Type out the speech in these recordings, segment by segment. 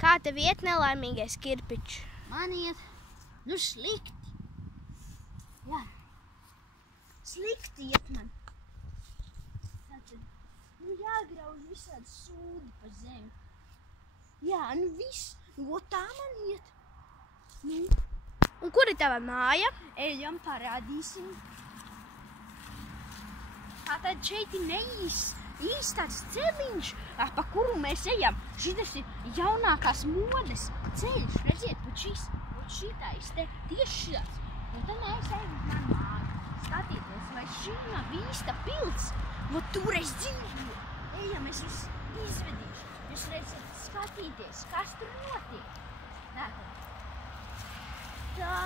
Kā tev iet, nelaimīgais Kirpič? Man iet, nu slikti. Jā, slikti iet man. Tātad, nu jāgrauž visādi sūdi pa zemi. Jā, nu viss, nu tā man iet. Nu. Un kur ir tava māja? Ejam, parādīsim. Tātad šeit ir īsts tāds ceļiņš, pa kuru mēs ejam. Šitas ir jaunākās modes ceļš, redziet, pat šitais te tieši šāds. Un tad mēs ejam uz manu māju. Skatieties, vai šī nav īsta pilts? Vot tur es dzīvoju. Ejam, es jūs izvedīšu. Jūs redzat, skatīties, kas tur notiek. Tā,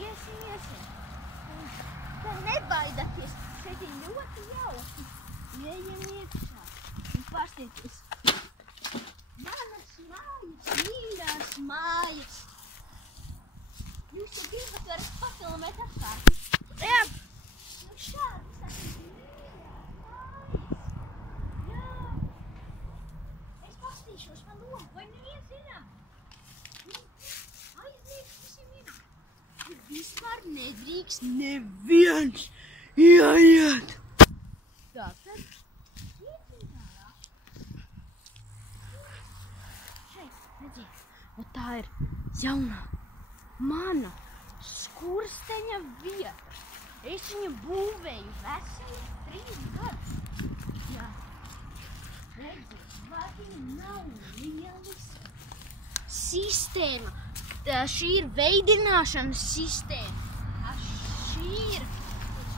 iesim. Tā nebaidāties. Šeit ir ļoti jauki. Ejam iekšā un pastieties. Manas mājas, mīļās mājas. Jūs, ja gribat, varat pafilmēt apkārt. Jā. Nu šādi tas ir mīļās mājas. Jā. Es pastīšos pa logu, vai neviens zinām? Aizliegts visiem zinām. Tur vispār nedrīkst neviens ieiet. Tātad, iesim tārā. Šeit, redziet, un tā ir jaunā mana skursteņa vieta. Es viņu būvēju veseli 3 gadus. Jā, redziet, vai viņa nav lieliska sistēma. Šī ir veidināšanas sistēma. Šī ir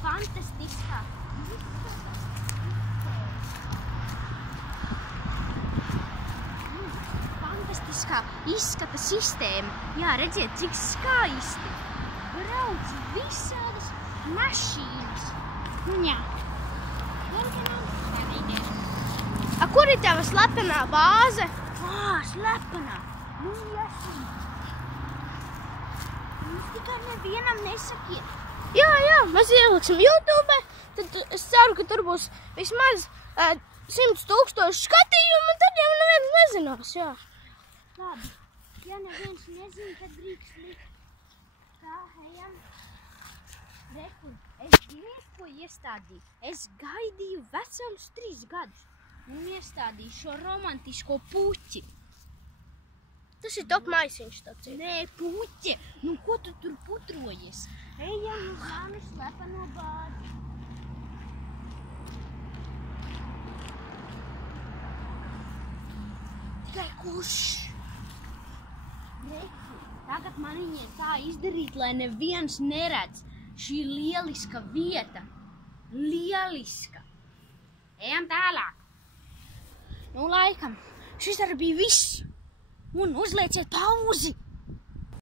fantastiskā izskata sistēma. Jā, redziet, cik skaisti. Brauc visādas mašīnas. Un jā. Kur ir tava slepenā bāze? Slepenā. Nu, iesim. Jūs tikai nevienam nesakiet. Jā, mēs ieliksim YouTube, tad es ceru, ka tur būs vismaz 100,000 skatījumu, un tad jau neviens nezinās, jā. Labi, ja neviens nezina, tad drīkst likt. Tā, ejam. Rekur, es zinies, ko iestādīju? Es gaidīju vecams 3 gadus un iestādīju šo romantisko puķi. Tas ir top maisiņš tāds ir. Nē, puķi. Nu, ko tu tur putrojies? Ejam uz manu slepeno bāzi. Tikai kurš? Reku, tagad man viņiem tā izdarīt, lai neviens neredz šī lieliska vieta. Lieliska. Ejam tālāk. Nu, laikam, šis arī bija viss. Un uzlieciet pauzi.